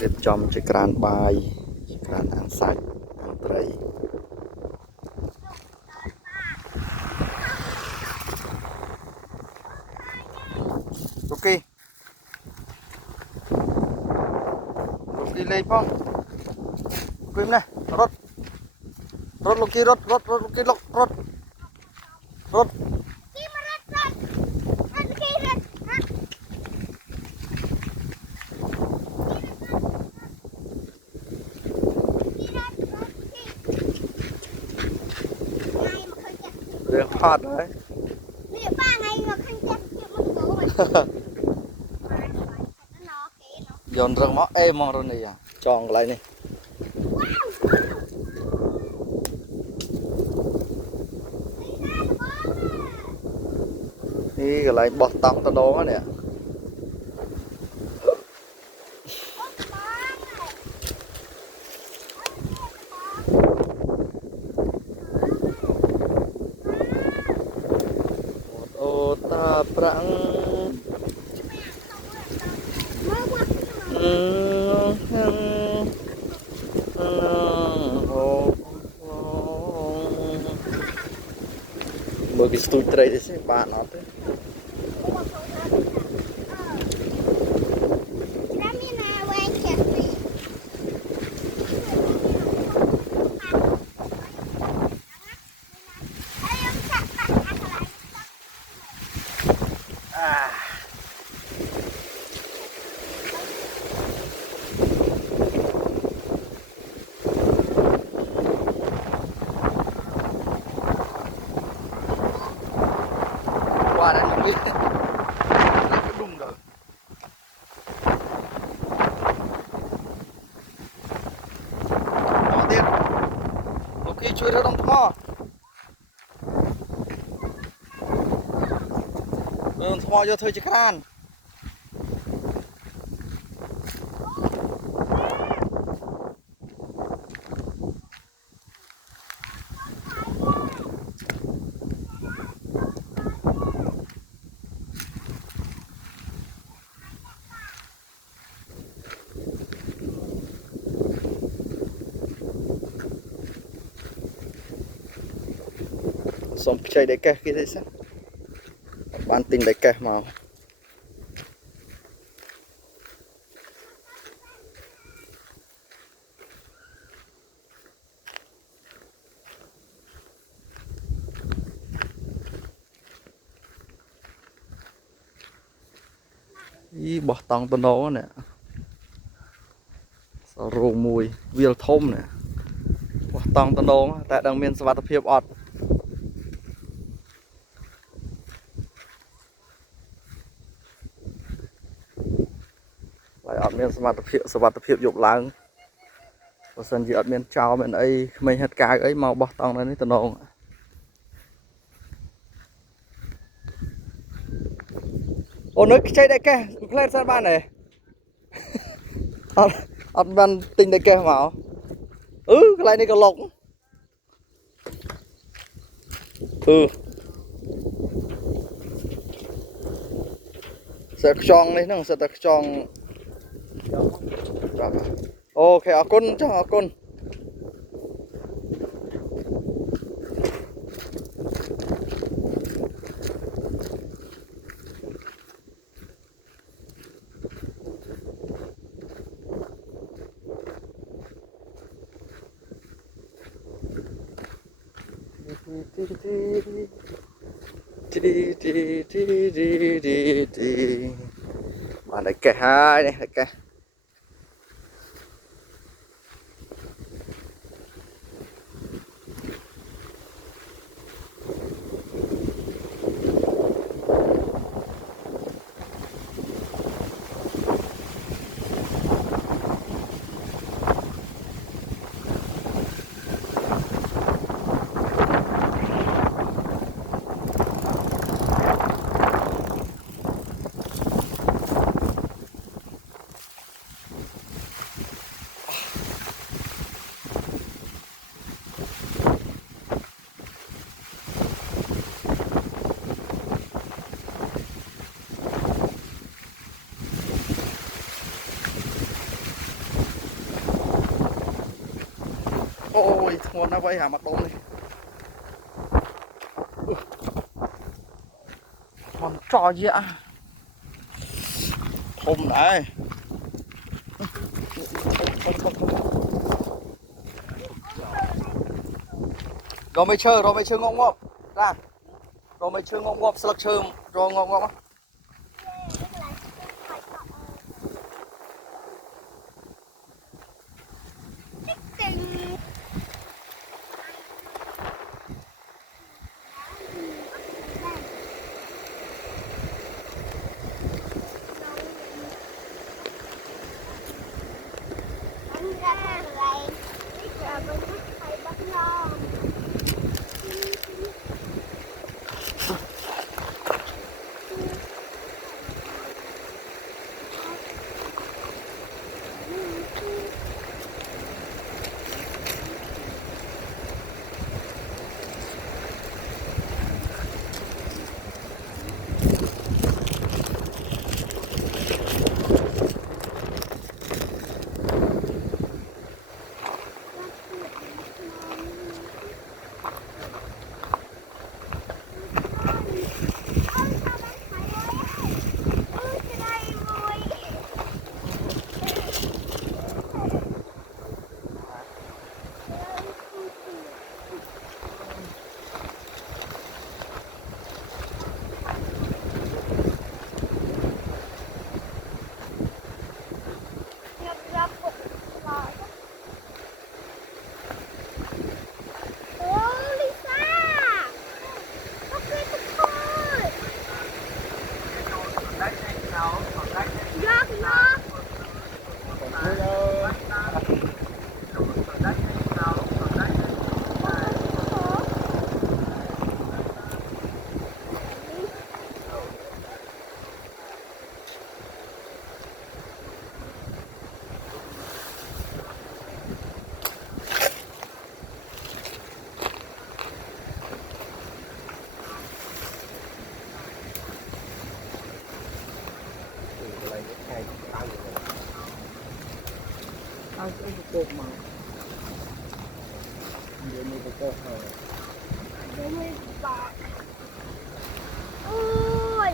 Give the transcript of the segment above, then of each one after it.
រៀបចំជាក្រានបាយជាក្រានអាំងសាច់អាំងត្រីលោកគីលេងផងគួយម្នេះរត់លោកគីរត់លោកគីរត់រឿងហត់ហើយនេះប៉ាថ្ងៃមកឃើញចាស់ទៀតមកទៅយន់រឹងមកអេមករនេះចងកន្លែងនេះនេះកន្លែងបោះតង់តដងហ្នឹងអូតាប្រាំងមើលពីស្ទូចត្រីទេបានអត់ទេqua đây không biết nó có đung rồi đó tiếp một khi chui ra trong thò thò cho thôi chứ khan xong chạy đại kè kia đấy sao bán tình đại kè màu ý bỏ tòng tân đó nè sao rô mùi viêu thôm nè bỏ tòng tân đó tại đang miền svat phiệp ọt lại ọt miền svat phiệp dục láng và sân gì ọt miền trao miền ấy mình hết cái ấy màu bỏ tòng này tân đó ô nước chơi đây kè lên sân ban này ọt ban tình đây kè màu cái này còn lộc sẽ chọn đấy nó sẽ được chọn ok ở con cho ở con mà đại kè hai này đại kè ยทวนนะไว้หามักโดมเลยมันจ่อเยอะทมไหนเราไม่เชื่องงบra rồi mấy chương ngọc ngọc sạc chơm rồi ngọc ngọcเอาไอ้โป๊กมาเดี๋ยวมีโป๊กให้เดี๋ยวมีปากโอ้ย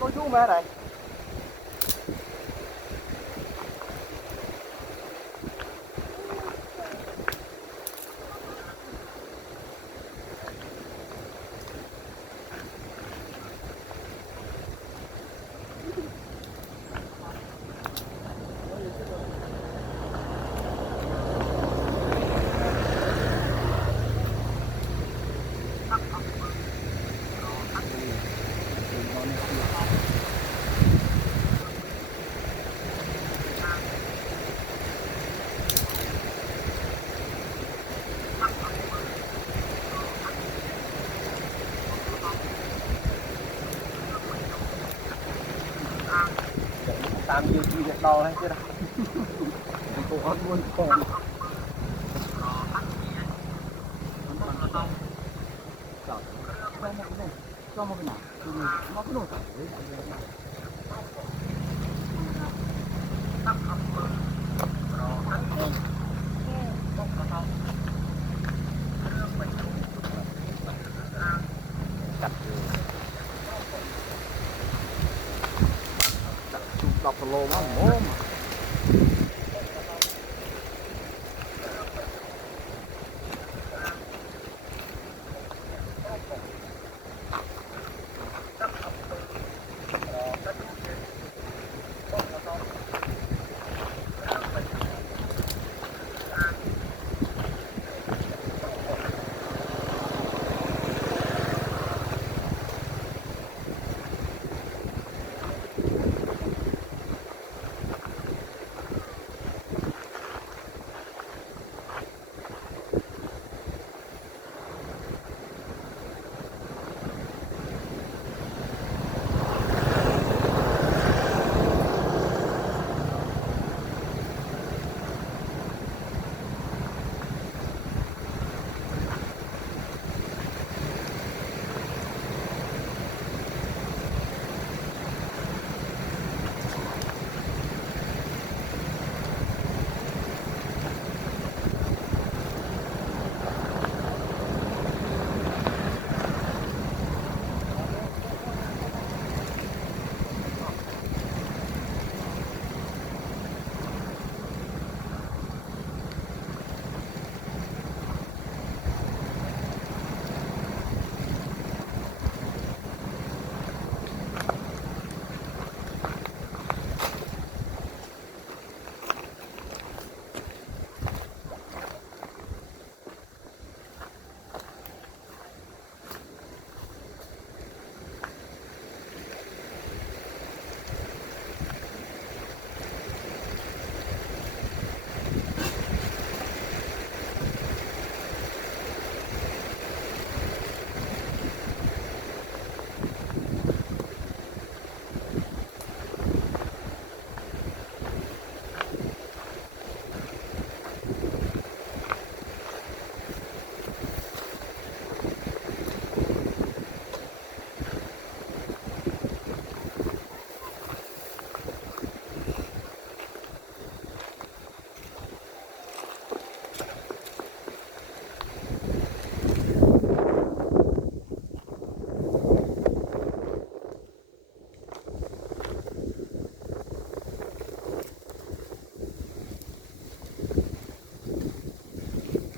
nó chú mẹ này tam yêu chi việc đau hay chưa đâu cô ăn luôn còn cho một cái nào nó cái nồi đọc lô nó mố mà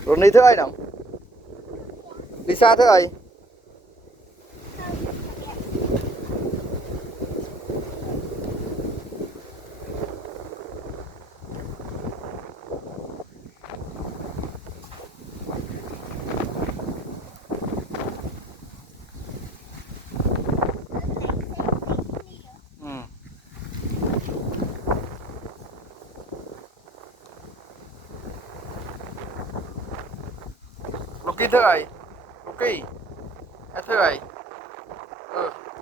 Rồi đi thứ ấy nào. Đi xa thứ ấy. Lucky thứ ấy. Lucky. Thứ ấy.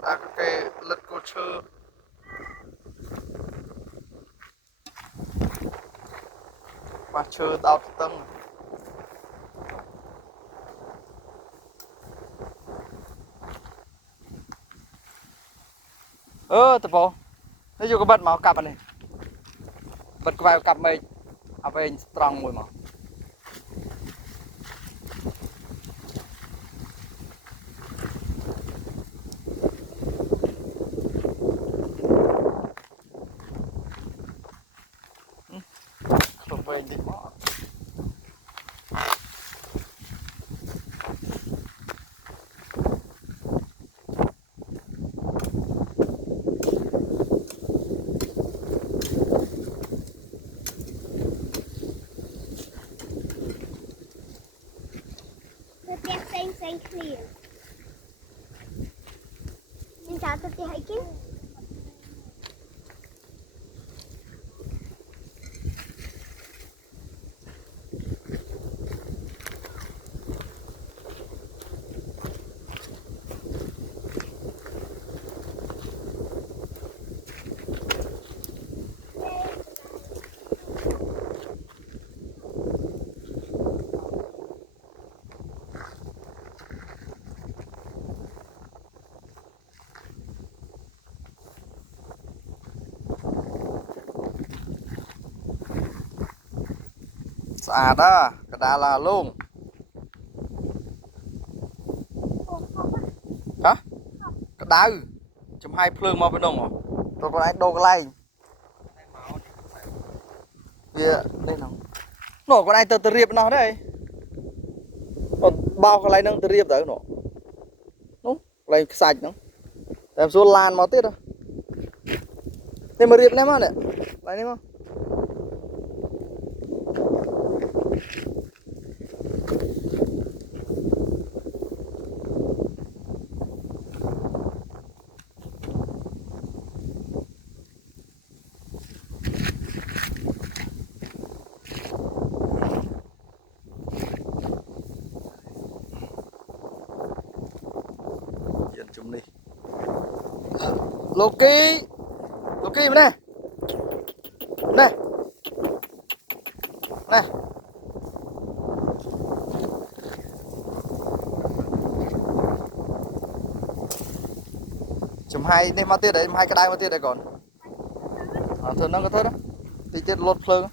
Ta cái lật cô chơ. Và chơ tao tầng. Tập bộ. Nó vô cái bật máu cặp này. Bật vào cặp mình. À về strong mùi máu. Không về đi máu. Xanh clear. Mình chào tất cả hiking. Sạch đó, cái đá là luôn. Hả? Cái đá chấm 2 phương mà bên đông à? Tôi còn anh đồ cái này. Vì đây nào. Nó còn anh tự riệp nó đấy. Còn bao cái này nó tự riệp đấy nó. Đúng, này sạch nó. Em số lan máu tiết đâu. Đây mà riệp ném á nè. Này ném không? Chùm đi. Loki. Loki mà nè. Nè. Nè. Chùm 2 đây mà tiết đấy, 2 cái đai mà tiết đấy còn. Thôi nó có thôi đó. Tí tiết lột phơ.